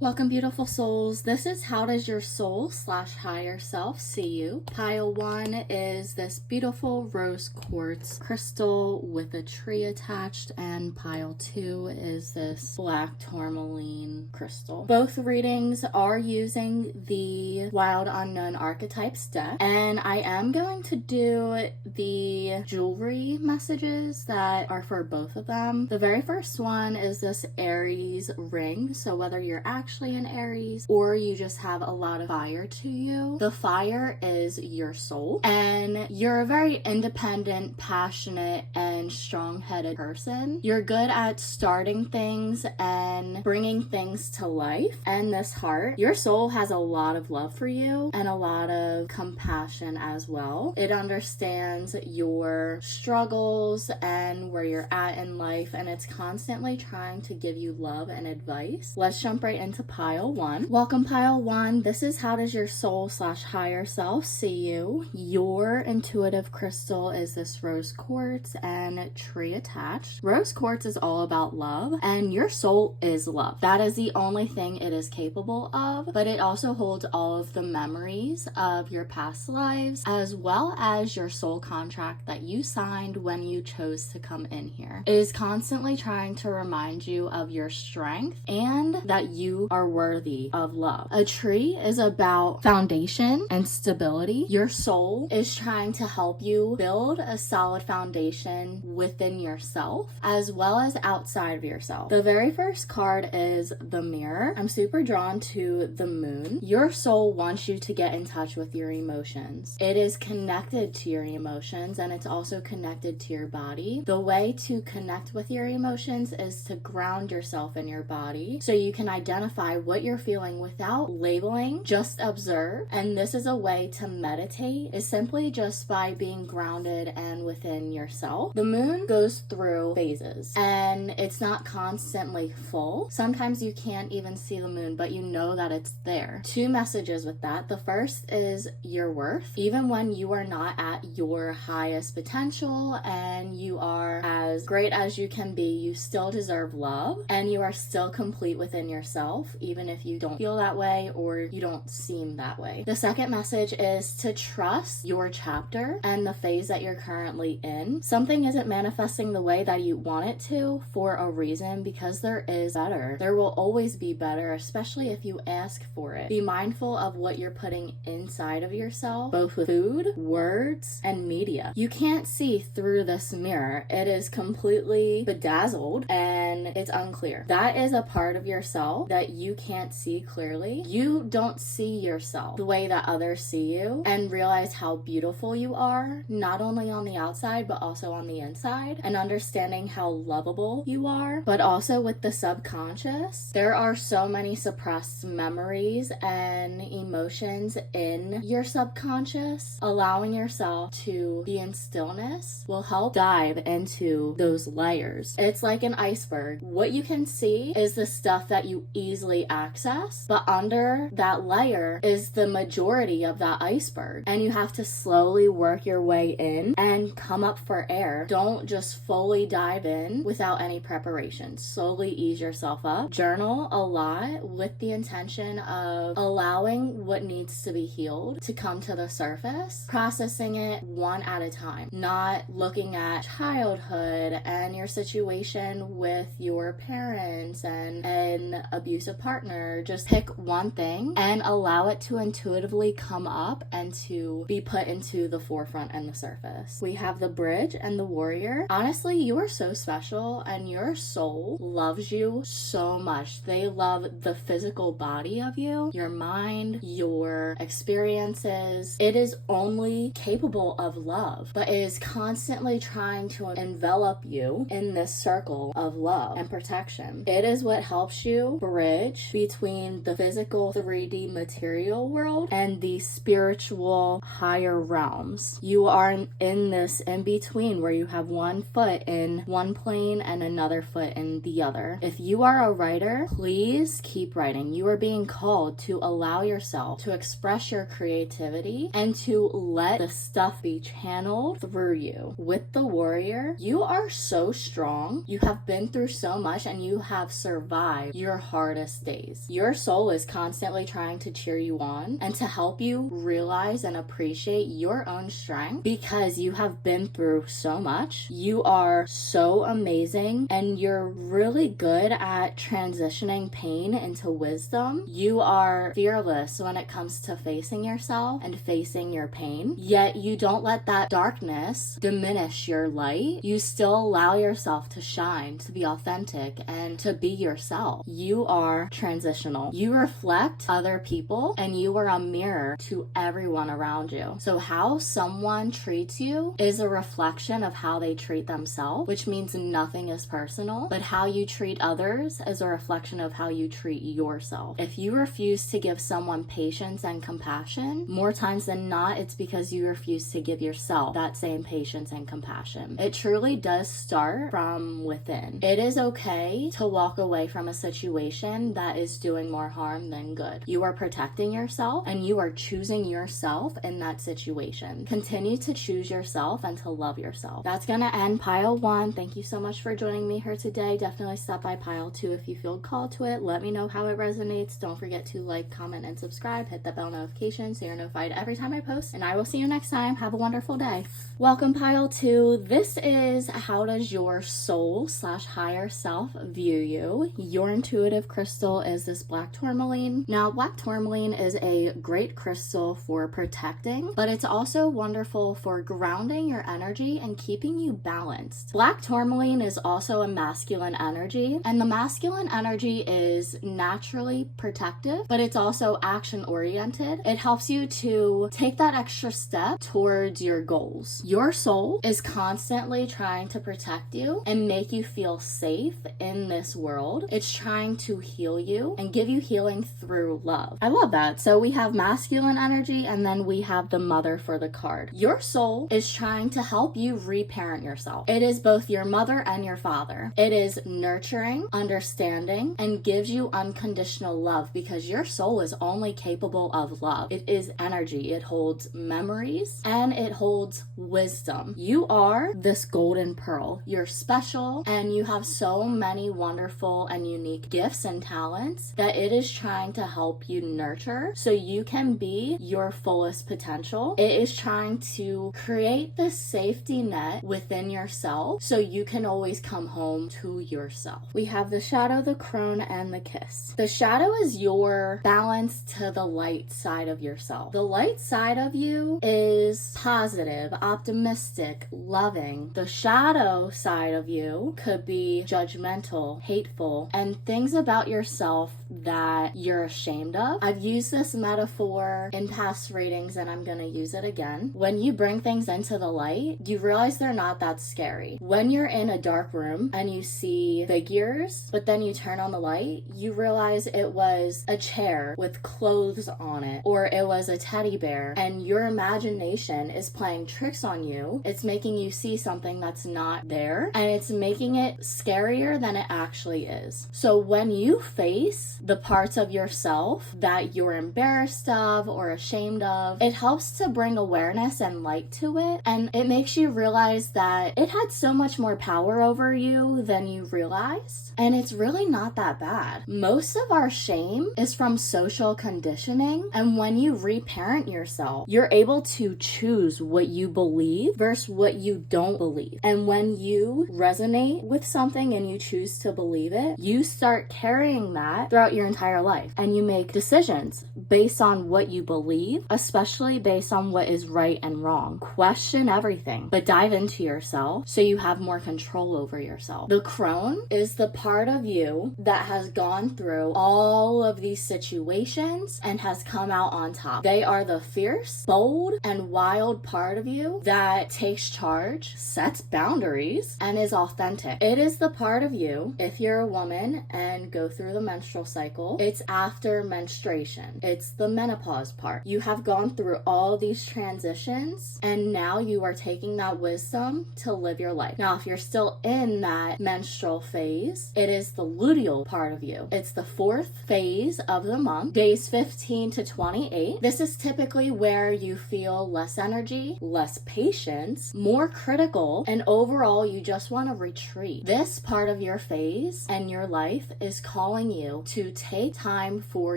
Welcome, beautiful souls. This is How Does Your Soul / Higher Self See You? Pile 1 is this beautiful rose quartz crystal with a tree attached, and pile 2 is this black tourmaline crystal. Both readings are using the Wild Unknown Archetypes deck, and I am going to do the jewelry messages that are for both of them. The very first one is this Aries ring, so whether you're actually an Aries or you just have a lot of fire to you, the fire is your soul, and you're a very independent, passionate, and strong-headed person. You're good at starting things and bringing things to life. And this heart, your soul has a lot of love for you and a lot of compassion as well. It understands your struggles and where you're at in life, and it's constantly trying to give you love and advice. Let's jump right into pile 1. Welcome, pile 1. This is How Does Your Soul / Higher Self See You? Your intuitive crystal is this rose quartz and tree attached. Rose quartz is all about love, and your soul is love. That is the only thing it is capable of, but it also holds all of the memories of your past lives, as well as your soul contract that you signed when you chose to come in here. It is constantly trying to remind you of your strength and that you are worthy of love. A tree is about foundation and stability. Your soul is trying to help you build a solid foundation within yourself as well as outside of yourself. The very first card is the mirror. I'm super drawn to the moon. Your soul wants you to get in touch with your emotions. It is connected to your emotions, and it's also connected to your body. The way to connect with your emotions is to ground yourself in your body so you can identify what you're feeling without labeling, just observe. And this is a way to meditate, is simply just by being grounded and within yourself. The moon goes through phases and it's not constantly full. Sometimes you can't even see the moon, but you know that it's there. Two messages with that. The first is your worth. Even when you are not at your highest potential and you are as great as you can be, you still deserve love and you are still complete within yourself, even if you don't feel that way or you don't seem that way. The second message is to trust your chapter and the phase that you're currently in. Something isn't manifesting the way that you want it to for a reason, because there is better. There will always be better, especially if you ask for it. Be mindful of what you're putting inside of yourself, both with food, words, and media. You can't see through this mirror. It is completely bedazzled and it's unclear. That is a part of yourself that you can't see clearly. You don't see yourself the way that others see you and realize how beautiful you are, not only on the outside but also on the inside, and understanding how lovable you are. But also with the subconscious, there are so many suppressed memories and emotions in your subconscious. Allowing yourself to be in stillness will help dive into those layers. It's like an iceberg. What you can see is the stuff that you easily access, but under that layer is the majority of that iceberg, and you have to slowly work your way in and come up for air. Don't just fully dive in without any preparation. Slowly ease yourself up. Journal a lot with the intention of allowing what needs to be healed to come to the surface, processing it one at a time, not looking at childhood and your situation with your parents and an abusive partner. Just pick one thing and allow it to intuitively come up and to be put into the forefront and the surface. We have the bridge and the warrior. Honestly, you are so special and your soul loves you so much. They love the physical body of you, your mind, your experiences. It is only capable of love, but it is constantly trying to envelop you in this circle of love and protection. It is what helps you bridge between the physical 3D material world and the spiritual higher realms. You are in this in between where you have one foot in one plane and another foot in the other. If you are a writer, please keep writing. You are being called to allow yourself to express your creativity and to let the stuff be channeled through you. With the warrior, you are so strong. You have been through so much and you have survived your hardest darkest days. Your soul is constantly trying to cheer you on and to help you realize and appreciate your own strength because you have been through so much. You are so amazing and you're really good at transitioning pain into wisdom. You are fearless when it comes to facing yourself and facing your pain, yet you don't let that darkness diminish your light. You still allow yourself to shine, to be authentic, and to be yourself. You are transitional. You reflect other people and you are a mirror to everyone around you. So how someone treats you is a reflection of how they treat themselves, which means nothing is personal, but how you treat others is a reflection of how you treat yourself. If you refuse to give someone patience and compassion, more times than not, it's because you refuse to give yourself that same patience and compassion. It truly does start from within. It is okay to walk away from a situation that is doing more harm than good. You are protecting yourself and you are choosing yourself in that situation. Continue to choose yourself and to love yourself. That's gonna end pile 1. Thank you so much for joining me here today. Definitely stop by pile 2 if you feel called to it. Let me know how it resonates. Don't forget to like, comment, and subscribe. Hit the bell notification so you're notified every time I post, and I will see you next time. Have a wonderful day. Welcome pile 2. This is how does your soul / higher self view you. Your intuitive crystal is this black tourmaline. Now, black tourmaline is a great crystal for protecting, but it's also wonderful for grounding your energy and keeping you balanced. Black tourmaline is also a masculine energy, and the masculine energy is naturally protective, but it's also action oriented. It helps you to take that extra step towards your goals. Your soul is constantly trying to protect you and make you feel safe in this world. It's trying to heal you and give you healing through love. I love that. So we have masculine energy and then we have the mother for the card. Your soul is trying to help you reparent yourself. It is both your mother and your father. It is nurturing, understanding, and gives you unconditional love because your soul is only capable of love. It is energy. It holds memories and it holds wisdom. You are this golden pearl. You're special and you have so many wonderful and unique gifts and talents that it is trying to help you nurture so you can be your fullest potential. It is trying to create this safety net within yourself so you can always come home to yourself. We have the shadow, the crone, and the kiss. The shadow is your balance to the light side of yourself. The light side of you is positive, optimistic, loving. The shadow side of you could be judgmental, hateful, and things about yourself that you're ashamed of. I've used this metaphor in past readings and I'm gonna use it again. When you bring things into the light, you realize they're not that scary. When you're in a dark room and you see figures, but then you turn on the light, you realize it was a chair with clothes on it, or it was a teddy bear, and your imagination is playing tricks on you. It's making you see something that's not there, and it's making it scarier than it actually is. So when you face the parts of yourself that you're embarrassed of or ashamed of, it helps to bring awareness and light to it, and it makes you realize that it had so much more power over you than you realized, and it's really not that bad. Most of our shame is from social conditioning, and when you reparent yourself, you're able to choose what you believe versus what you don't believe. And when you resonate with something and you choose to believe it, you start carrying that throughout your entire life, and you make decisions based on what you believe, especially based on what is right and wrong. Question everything, but dive into yourself so you have more control over yourself. The crone is the part of you that has gone through all of these situations and has come out on top. They are the fierce, bold, and wild part of you that takes charge, sets boundaries, and is authentic. It is the part of you, if you're a woman and go through the menstrual cycle, it's after menstruation. It's the menopause part. You have gone through all these transitions, and now you are taking that wisdom to live your life. Now, if you're still in that menstrual phase, it is the luteal part of you. It's the 4th phase of the month, days 15 to 28. This is typically where you feel less energy, less patience, more critical, and overall you just want to retreat. This part of your phase and your life is calling telling you to take time for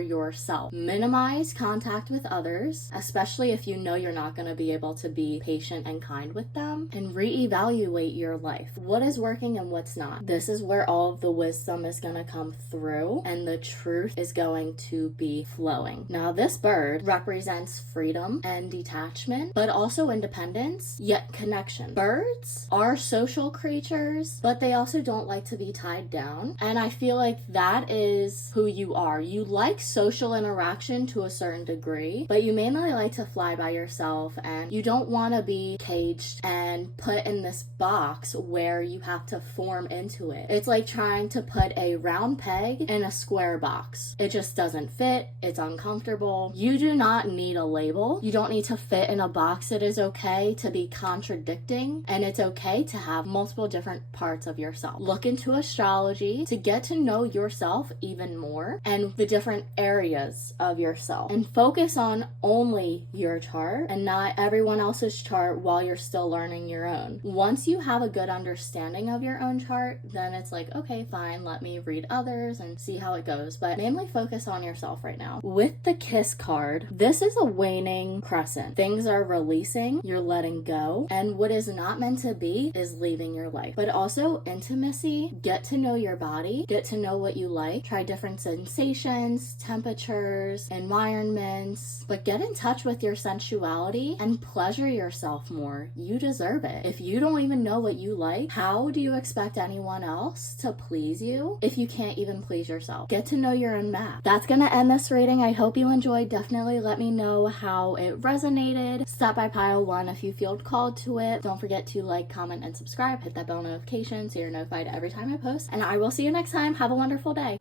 yourself. Minimize contact with others, especially if you know you're not going to be able to be patient and kind with them, and reevaluate your life. What is working and what's not? This is where all of the wisdom is going to come through and the truth is going to be flowing. Now, this bird represents freedom and detachment, but also independence, yet connection. Birds are social creatures, but they also don't like to be tied down. And I feel like that is who you are. You like social interaction to a certain degree, but you may not like to fly by yourself, and you don't want to be caged and put in this box where you have to form into it. It's like trying to put a round peg in a square box. It just doesn't fit. It's uncomfortable. You do not need a label. You don't need to fit in a box. It is okay to be contradicting, and it's okay to have multiple different parts of yourself. Look into astrology to get to know yourself even more and the different areas of yourself, and focus on only your chart and not everyone else's chart while you're still learning your own. Once you have a good understanding of your own chart, then it's like, okay, fine, let me read others and see how it goes, but mainly focus on yourself right now. With the Kiss card, this is a waning crescent. Things are releasing, you're letting go, and what is not meant to be is leaving your life. But also intimacy, get to know your body, get to know what you like, try different sensations, temperatures, environments, but get in touch with your sensuality and pleasure yourself more. You deserve it. If you don't even know what you like, how do you expect anyone else to please you if you can't even please yourself? Get to know your own map. That's gonna end this reading. I hope you enjoyed. Definitely let me know how it resonated. Stop by pile 1 if you feel called to it. Don't forget to like, comment, and subscribe. Hit that bell notification so you're notified every time I post. And I will see you next time. Have a wonderful day.